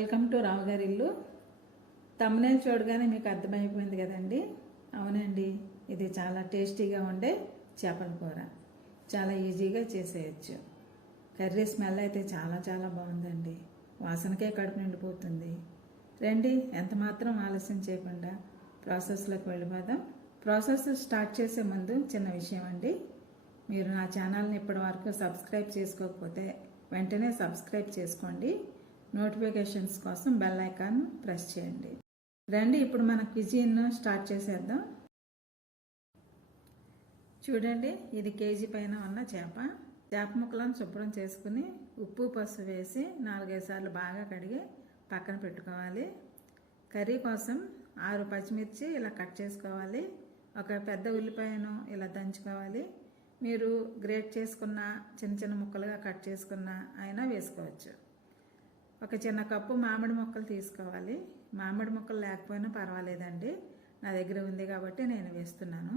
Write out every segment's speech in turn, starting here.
Welcome to Rao Gari Illu. తమ్మునేల్ చూడగానే మీకు అర్థమైపోయింది కదండి. అవునండి, ఇది చాలా టేస్టీగా ఉండే చేపల కూర. చాలా ఈజీగా చేసేయచ్చు. కర్రీ స్మెల్ అయితే చాలా చాలా బాగుందండి. వాసనకే కడుపు నిండిపోతుంది. రండి, ఎంత మాత్రం ఆలస్యం చేయకుండా ప్రాసెస్లోకి వెళ్ళిపోదాం. ప్రాసెస్ స్టార్ట్ చేసే ముందు చిన్న విషయం అండి. మీరు నా ఛానల్ని ఇప్పటి వరకు సబ్స్క్రైబ్ చేసుకోకపోతే వెంటనే సబ్స్క్రైబ్ చేసుకోండి. నోటిఫికేషన్స్ కోసం బెల్ ఐకాన్ ప్రెస్ చేయండి. రండి, ఇప్పుడు మన క్విజిన్ స్టార్ట్ చేసేద్దాం. చూడండి, ఇది కేజీ పైన ఉన్న చేప ముక్కలను శుభ్రం చేసుకుని ఉప్పు పసుపు వేసి 4-5 సార్లు బాగా కడిగి పక్కన పెట్టుకోవాలి. కర్రీ కోసం 6 పచ్చిమిర్చి ఇలా కట్ చేసుకోవాలి. ఒక పెద్ద ఉల్లిపాయను ఇలా దంచుకోవాలి. మీరు గ్రేట్ చేసుకున్న చిన్న చిన్న ముక్కలుగా కట్ చేసుకున్న అయినా వేసుకోవచ్చు. ఒక చిన్న కప్పు మామిడి ముక్కలు తీసుకోవాలి. మామిడి ముక్కలు లేకపోయినా పర్వాలేదండి, నా దగ్గర ఉంది కాబట్టి నేను వేస్తున్నాను.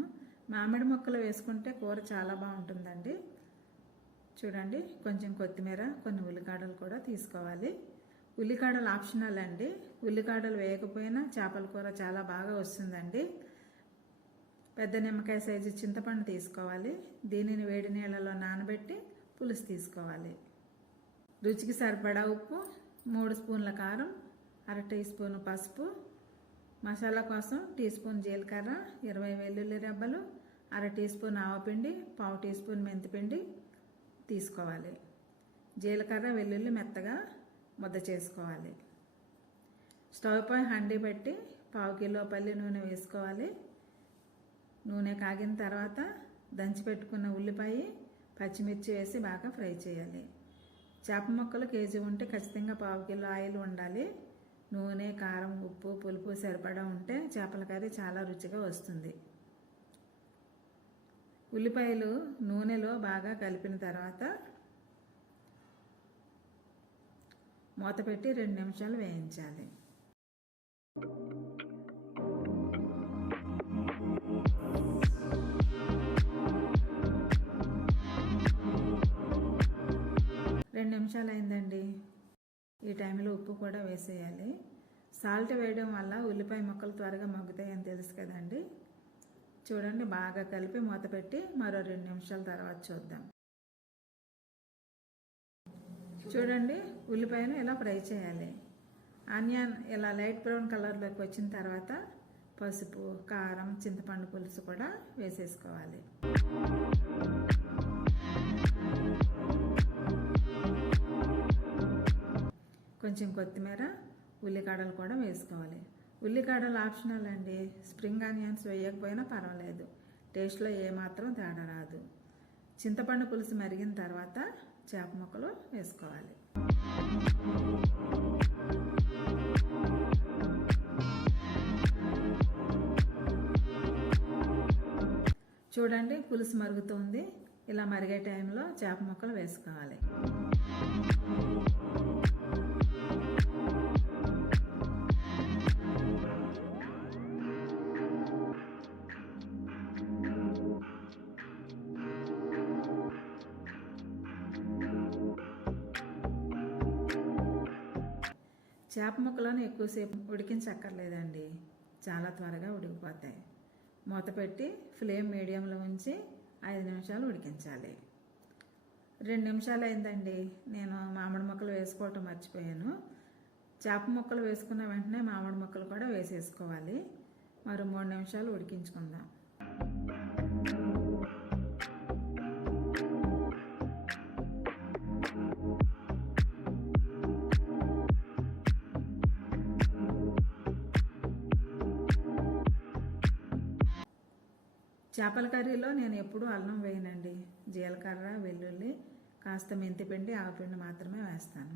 మామిడి ముక్కలు వేసుకుంటే కూర చాలా బాగుంటుందండి. చూడండి, కొంచెం కొత్తిమీర, కొన్ని ఉల్లికాడలు కూడా తీసుకోవాలి. ఉల్లికాడలు ఆప్షనల్ అండి. ఉల్లికాడలు వేయకపోయినా చేపల కూర చాలా బాగా వస్తుందండి. పెద్ద నిమ్మకాయ సైజు చింతపండు తీసుకోవాలి. దీనిని వేడి నీళ్ళలో నానబెట్టి పులుసు తీసుకోవాలి. రుచికి సరిపడా ఉప్పు, 3 స్పూన్ల కారం, 1/2 టీ స్పూన్ పసుపు, మసాలా కోసం టీ స్పూన్ జీలకర్ర, 20 వెల్లుల్లి రెబ్బలు, 1/2 టీ స్పూన్ ఆవపిండి, 1/4 టీ స్పూన్ మెంతిపిండి తీసుకోవాలి. జీలకర్ర వెల్లుల్లి మెత్తగా ముద్ద చేసుకోవాలి. స్టవ్ పై హండీ పెట్టి 1/4 కిలో పల్లి నూనె వేసుకోవాలి. నూనె కాగిన తర్వాత దంచిపెట్టుకున్న ఉల్లిపాయ, పచ్చిమిర్చి వేసి బాగా ఫ్రై చేయాలి. చేప ముక్కలు కేజీ ఉంటే ఖచ్చితంగా 1/4 కిలో ఆయిల్ ఉండాలి. నూనె, కారం, ఉప్పు, పులుపు సరిపడా ఉంటే చేపల కర్రీ చాలా రుచిగా వస్తుంది. ఉల్లిపాయలు నూనెలో బాగా కలిపిన తర్వాత మూత పెట్టి 2 నిమిషాలు వేయించాలి. రెండు నిమిషాలు అయిందండి. ఈ టైంలో ఉప్పు కూడా వేసేయాలి. సాల్ట్ వేయడం వల్ల ఉల్లిపాయ ముక్కలు త్వరగా మగ్గుతాయని తెలుసు కదండి. చూడండి, బాగా కలిపి మూత పెట్టి మరో 2 నిమిషాల తర్వాత చూద్దాం. చూడండి, ఉల్లిపాయను ఇలా ఫ్రై చేయాలి. ఆనియన్ ఇలా లైట్ బ్రౌన్ కలర్లోకి వచ్చిన తర్వాత పసుపు, కారం, చింతపండు పులుసు కూడా వేసేసుకోవాలి. కొంచెం కొత్తిమీర, ఉల్లికాడలు కూడా వేసుకోవాలి. ఉల్లికాడలు ఆప్షనల్ అండి. స్ప్రింగ్ ఆనియన్స్ వేయకపోయినా పర్వాలేదు, టేస్ట్లో ఏమాత్రం తేడా రాదు. చింతపండు పులుసు మరిగిన తర్వాత చేప ముక్కలు వేసుకోవాలి. చూడండి, పులుసు మరుగుతుంది. ఇలా మరిగే టైంలో చేప ముక్కలు వేసుకోవాలి. చేప ముక్కలను ఎక్కువసేపు ఉడికించక్కర్లేదండి, చాలా త్వరగా ఉడికిపోతాయి. మూత పెట్టి ఫ్లేమ్ మీడియంలో ఉంచి 5 నిమిషాలు ఉడికించాలి. 2 నిమిషాలు అయిందండి. నేను మామిడి ముక్కలు వేసుకోవటం మర్చిపోయాను. చేప ముక్కలు వేసుకున్న వెంటనే మామిడి ముక్కలు కూడా వేసేసుకోవాలి. మరో 3 నిమిషాలు ఉడికించుకుందాం. చేపల కర్రీలో నేను ఎప్పుడూ అల్లం వేయనండి. జీలకర్ర, వెల్లుల్లి, కాస్త మెంతిపిండి, ఆవపిండి మాత్రమే వేస్తాను.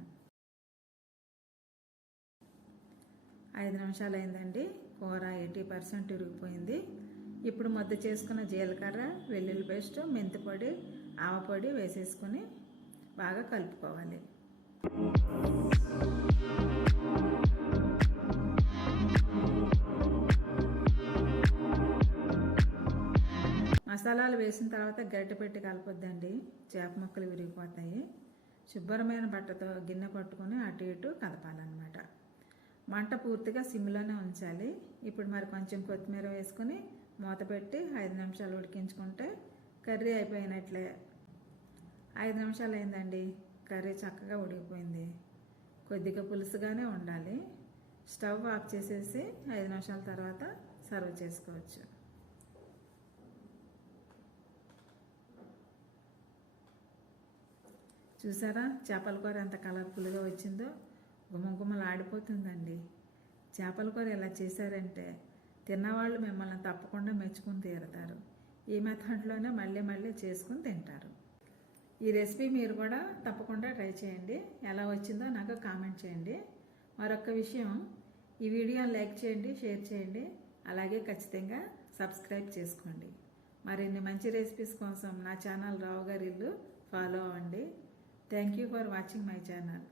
5 నిమిషాలు అయిందండి. కూర 80% ఉడికిపోయింది. ఇప్పుడు ముద్ద చేసుకున్న జీలకర్ర, వెల్లుల్లి పేస్ట్, మెంతి పొడి, ఆవపొడి వేసేసుకుని బాగా కలుపుకోవాలి. మసాలాలు వేసిన తర్వాత గరిటె పెట్టి కలపొద్దండి, చేప ముక్కలు విరిగిపోతాయి. శుభ్రమైన బట్టతో గిన్నె పట్టుకొని అటు ఇటు కదపాలన్నమాట. మంట పూర్తిగా సిమ్లోనే ఉంచాలి. ఇప్పుడు మరి కొంచెం కొత్తిమీర వేసుకొని మూత పెట్టి 5 నిమిషాలు ఉడికించుకుంటే కర్రీ అయిపోయినట్లే. 5 నిమిషాలు అయిందండి. కర్రీ చక్కగా ఉడికిపోయింది. కొద్దిగా పులుసుగానే ఉండాలి. స్టవ్ ఆఫ్ చేసేసి 5 నిమిషాల తర్వాత సర్వ్ చేసుకోవచ్చు. చూసారా చేపల కూర ఎంత కలర్ఫుల్గా వచ్చిందో, గుమగుమలు ఆడిపోతుందండి. చేపల కూర ఇలా చేశారంటే తిన్నవాళ్ళు మిమ్మల్ని తప్పకుండా మెచ్చుకుని తీరుతారు. ఈ మెథడ్లోనే మళ్ళీ మళ్ళీ చేసుకుని తింటారు. ఈ రెసిపీ మీరు కూడా తప్పకుండా ట్రై చేయండి. ఎలా వచ్చిందో నాకు కామెంట్ చేయండి. మరొక విషయం, ఈ వీడియోని లైక్ చేయండి, షేర్ చేయండి, అలాగే ఖచ్చితంగా సబ్స్క్రైబ్ చేసుకోండి. మరిన్ని మంచి రెసిపీస్ కోసం నా ఛానల్ రావుగారిల్లు ఫాలో అవ్వండి. Thank you for watching my channel.